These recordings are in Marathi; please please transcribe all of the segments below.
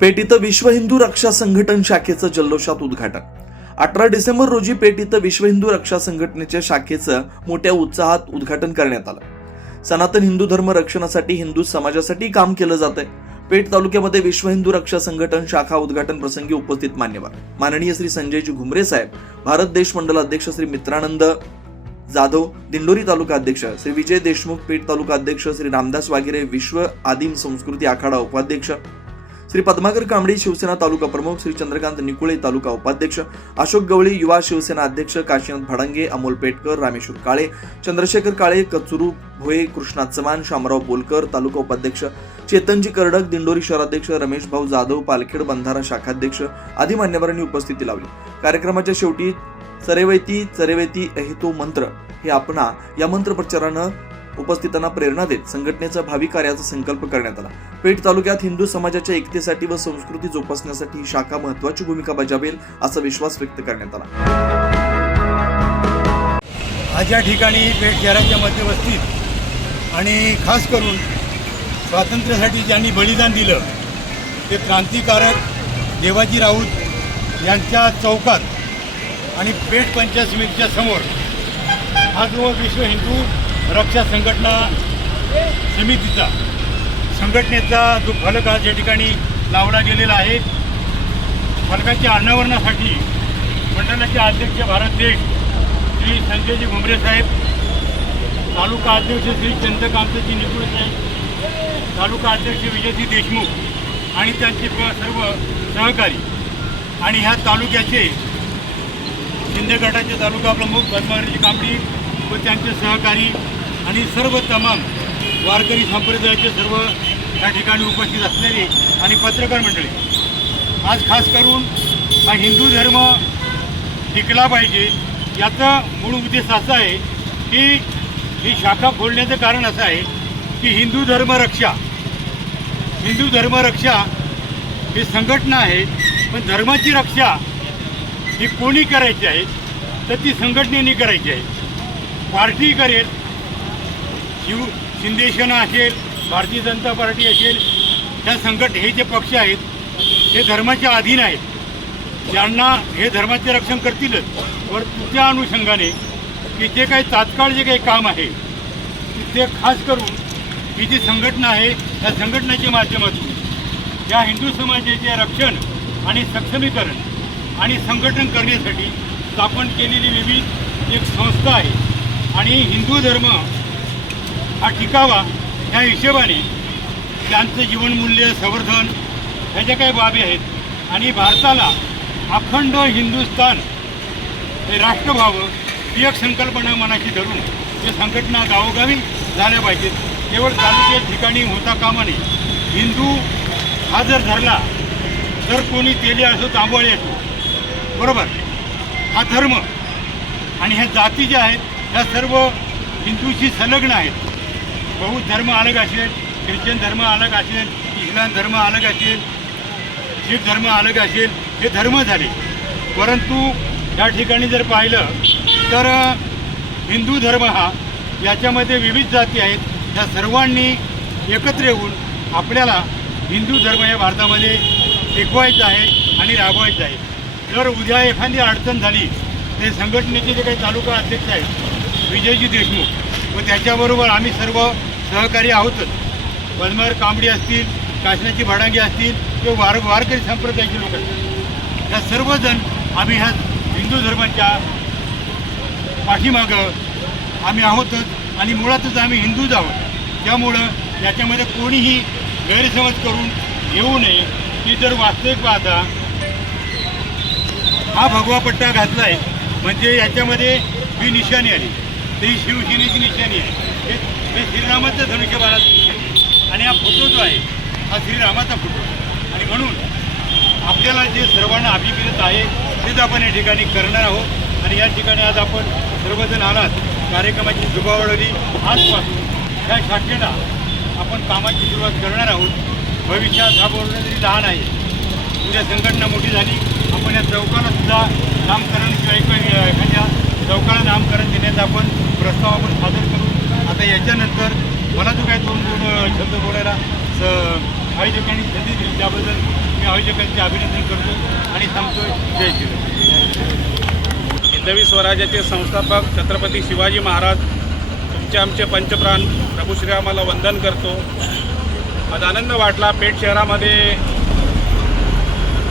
पेठ इथं विश्व हिंदू रक्षा संघटन शाखेचं जल्लोषात उद्घाटन. 18 डिसेंबर रोजी पेठ इथं विश्व हिंदू रक्षा संघटनेच्या शाखेचं मोठ्या उत्साहात उद्घाटन करण्यात आलं. सनातन हिंदू धर्म रक्षणासाठी हिंदू समाजासाठी काम केलं जात आहे. पेठ तालुक्यामध्ये विश्व हिंदू रक्षा संघटन शाखा उद्घाटन प्रसंगी उपस्थित मान्यवर माननीय श्री संजयजी घुमरे साहेब, भारत देश मंडल अध्यक्ष श्री मित्रानंद जाधव, दिंडोरी तालुका अध्यक्ष श्री विजय देशमुख, पेठ तालुका अध्यक्ष श्री रामदास वागिरे, विश्व आदिम संस्कृती आखाडा उपाध्यक्ष श्री पद्माकर कांबळी, शिवसेना तालुका प्रमुख श्री चंद्रकांत निकुळे, तालुका उपाध्यक्ष अशोक गवळी, युवा शिवसेना अध्यक्ष काशीनाथ भाडंगे, अमोल पेटकर, रामेश्वर काळे, चंद्रशेखर काळे, कचुरू भोये, कृष्णा चव्हाण, शामराव बोलकर, तालुका उपाध्यक्ष चेतनजी करडक, दिंडोरी शहराध्यक्ष रमेश भाऊ जाधव, पालखेड बंधारा शाखाध्यक्ष आदी मान्यवरांनी उपस्थिती लावली. कार्यक्रमाच्या शेवटी चरेवैती चरेवैती अहितो मंत्र हे आपणा या मंत्र प्रचारानं उपस्थितांना प्रेरणा देत संघटनेचा भावी कार्याचा संकल्प करण्यात आला. पेठ तालुक्यात हिंदू समाजाच्या एकतेसाठी व संस्कृती जोपासण्यासाठी ही शाखा महत्त्वाची भूमिका बजावेल असा विश्वास व्यक्त करण्यात आला. आज या ठिकाणी पेठ शहराच्या मध्यवस्तीत आणि खास करून स्वातंत्र्यासाठी ज्यांनी बलिदान दिलं ते क्रांतिकारक देवाजी राऊत यांच्या चौकात आणि पेठ पंचायत समितीच्या समोर हा जो विश्व हिंदू रक्षा संघटना समितीचा संघटनेचा जो फलक आज या ठिकाणी लावला गेलेला आहे, फलकाच्या अनावरणासाठी मंडळाचे अध्यक्ष भारत देश श्री संजयजी घुमरे साहेब, तालुका अध्यक्ष श्री चंद्रकांतजी निकुळे साहेब, तालुका अध्यक्ष विजयजी देशमुख आणि त्यांचे सर्व सहकारी आणि ह्या तालुक्याचे शिंदे गटाचे तालुका प्रमुख पद्मावती कांबळी व त्यांचे सहकारी आणि सर्व तमाम वारकरी संप्रदायाचे सर्व या ठिकाणी उपस्थित असलेले आणि पत्रकार मंडळी, आज खास करून हा हिंदू धर्म टिकला पाहिजे याचा मूळ उद्देश असा आहे की ही शाखा खोलण्याचं कारण असं आहे की हिंदू धर्म रक्षा ही संघटना आहे, पण धर्माची रक्षा ही कोणी करायची आहे तर ती संघटनेने करायची आहे. पार्टी करेल, शिंदेसेना असेल, भारतीय जनता पार्टी असेल, त्या हे जे पक्ष आहेत हे धर्माच्या अधीन आहेत, ज्यांना हे धर्माचे रक्षण करतीलच. वर त्या अनुषंगाने की जे काही तात्काळ जे काही काम आहे ते खास करून ही जी संघटना आहे त्या संघटनेच्या माध्यमातून या हिंदू समाजाचे रक्षण आणि सक्षमीकरण आणि संघटन करण्यासाठी स्थापन केलेली विविध एक संस्था आहे आणि हिंदू धर्म हा टिकावा ह्या हिशोबाने त्यांचं जीवनमूल्य संवर्धन ह्या ज्या काही बाबी आहेत आणि भारताला अखंड हिंदुस्थान हे राष्ट्र व्हावं ही एक संकल्पना मनाशी धरून हे संघटना गावोगावी झाल्या पाहिजेत. केवळ तालुक्याच्या ठिकाणी होता कामा नये. हिंदू हा जर धरला तर कोणी तेली असो तांबोळी असो, बरोबर, हा धर्म आणि ह्या जाती ज्या आहेत ह्या सर्व हिंदूशी संलग्न आहेत. बौद्ध धर्म अलग असेल, ख्रिश्चन धर्म अलग असेल, इस्लाम धर्म अलग असेल, शीख धर्म अलग असेल, हे धर्म झाले. परंतु या ठिकाणी जर पाहिलं तर हिंदू धर्म हा याच्यामध्ये विविध जाती आहेत, त्या सर्वांनी एकत्र येऊन आपल्याला हिंदू धर्म या भारतामध्ये टिकवायचा आहे आणि राबवायचा आहे. जर उद्या एखादी अडचण झाली ते संघटनेचे जे काही तालुका अध्यक्ष आहेत विजयजी देशमुख व त्याच्याबरोबर आम्ही सर्व सहकारी आहोतच. पद्माकर कांबळी असतील, काशीनाथजी भाडंगे असतील किंवा वारकरी संप्रदायाचे लोक असतील, या सर्वजण आम्ही ह्या हिंदू धर्माच्या पाठीमागं आम्ही आहोतच आणि मुळातच आम्ही हिंदूच आहोत. त्यामुळं याच्यामध्ये कोणीही गैरसमज करून येऊ नये की जर वास्तविक पाहता हा भगवा पट्टा घातला आहे म्हणजे याच्यामध्ये ही निशाणी आली, ती शिवसेनेची निशाणी आहे. हे श्रीरामाचं धनुष्यबाणाचं आणि हा फोटो जो आहे हा श्रीरामाचा फोटो आणि म्हणून आपल्याला जे सर्वांना अभिप्रेत आहे तेच आपण या ठिकाणी करणार आहोत. आणि या ठिकाणी आज आपण सर्वजण आलात. कार्यक्रमाची शुभावळी आजपासून ह्या शाखेला आपण कामाची सुरुवात करणार आहोत. भविष्यात हा बोलणं तरी लहान आहे, उद्या संघटना मोठी झाली आपण या चौकाला सुद्धा नामकरण किंवा एखाद्या चौकाला नामकरण देण्याचा आपण प्रस्ताव आपण सादर करू. आता याच्यानंतर मला जो काही दोन शब्द बोलायला काही ठिकाणी संधी दिली त्याबद्दल मी आयोजकांचे अभिनंदन करतो आणि सांगतो जय श्रीराम. हिंदवी स्वराज्याचे संस्थापक छत्रपती शिवाजी महाराज तुमचे आमचे पंचप्राण प्रभू श्रीरामाला वंदन करतो. आज आनंद वाटला. पेठ शहरामध्ये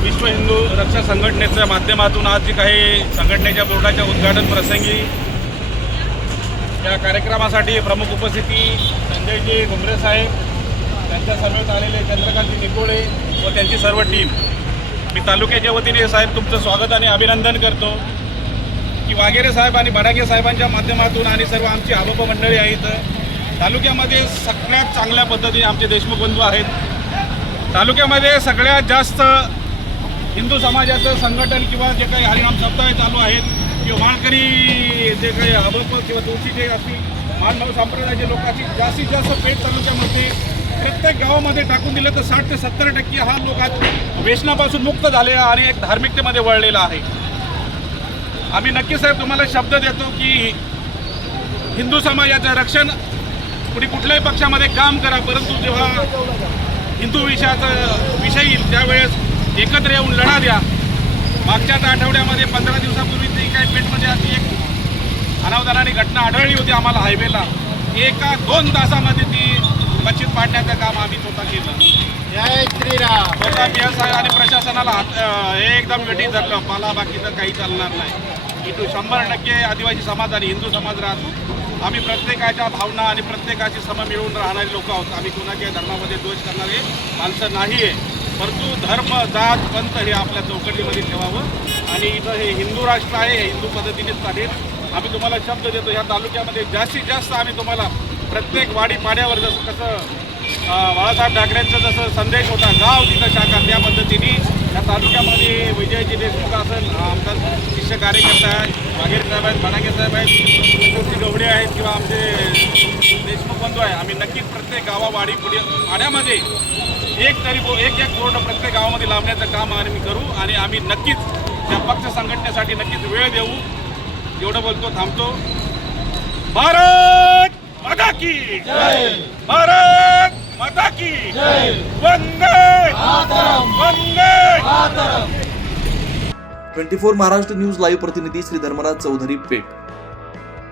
विश्व हिंदू रक्षा संघटनेच्या माध्यमातून आज जे काही संघटनेच्या बोर्डाच्या उद्घाटन प्रसंगी या कार्यक्रमासाठी प्रमुख उपस्थिती संजयजी घुमरे साहेब, त्यांच्या समवेत आलेले चंद्रकांत निकोळे व त्यांची सर्व टीम. मी तालुक्याच्या वतीने साहेब तुमचं स्वागत आणि अभिनंदन करतो की वाघेरे साहेब आणि बडागे साहेबांच्या माध्यमातून आणि सर्व आमची आरोप मंडळी आहेत. तालुक्यामध्ये सगळ्यात चांगल्या पद्धतीने आमचे देशमुख बंधू आहेत. तालुक्यामध्ये सगळ्यात जास्त हिंदू समाजाचं संघटन किंवा जे काही हरिनाम सप्ताह चालू आहेत किंवा माळकरी जे काही आरोप किंवा तुळशीचे असतील मानभाव संप्रदायाचे लोकांची जास्तीत जास्त पेठ तालुक्यामध्ये प्रत्येक गावामध्ये टाकून दिलं तर 60 ते 70% हा लोक आज व्यसनापासून मुक्त झाले आणि एक धार्मिकतेमध्ये वळलेला आहे. आम्ही नक्की साहेब तुम्हाला शब्द देतो की हिंदू समाजाचं रक्षण कुठल्याही पक्षामध्ये काम करा, परंतु जेव्हा हिंदू विषय येईल त्यावेळेस एकत्र येऊन लढा द्या. मागच्याच आठवड्यामध्ये 15 दिवसापूर्वी जी काही पेठमध्ये अशी एक अनावधानाने घटना आढळली होती आम्हाला हायवेला. 1-2 तासामध्ये ती मशीद पाडण्याचं काम आम्ही स्वतः केलं. जय श्रीराम. स्वतः PSI आणि प्रशासनाला हे एकदम वेटी धरलं. मला बाकीचं काही चालणार नाही. इथून 100% आदिवासी समाज आणि हिंदू समाज राहतो. आम्ही प्रत्येकाच्या भावना आणि प्रत्येकाची सम मिळून राहणारे लोक आहोत. आम्ही कोणाच्या धर्मामध्ये द्वेष करणारे माणसं नाही आहे. परंतु धर्म, जात, पंथ हे आपल्या चौकटीमध्ये ठेवावं आणि इथं हे हिंदू राष्ट्र आहे, हे हिंदू पद्धतीनेच चालेल. आम्ही तुम्हाला शब्द देतो ह्या तालुक्यामध्ये जास्तीत जास्त आम्ही तुम्हाला प्रत्येक वाडी पाड्यावर जसं कसं बाळासाहेब ठाकरेंचा जसं संदेश होता गाव तिथं शाखा, त्या पद्धतीने या तालुक्यामध्ये विजयजी देशमुख असेल, आमचा शिष्य कार्यकर्ता आहे, वाघेरे साहेब आहेत, बडागे साहेब आहेत, मूर्ती गवडे आहेत किंवा आमचे देशमुख बंधू आहे. आम्ही नक्कीच प्रत्येक गावावाडी पुढे पाड्यामध्ये एक बोर्ड प्रत्येक गावामध्ये लावण्याचं काम आम्ही करू आणि आम्ही नक्कीच त्या पक्ष संघटनेसाठी नक्कीच वेळ देऊ. एवढं बोलतो, थांबतो. भारत माता की जय. भारत माता की जय. वंदे मातरम. वंदे मातरम. 24 महाराष्ट्र न्यूज लाईव्ह प्रतिनिधी श्री धर्मराज चौधरी, पेठ.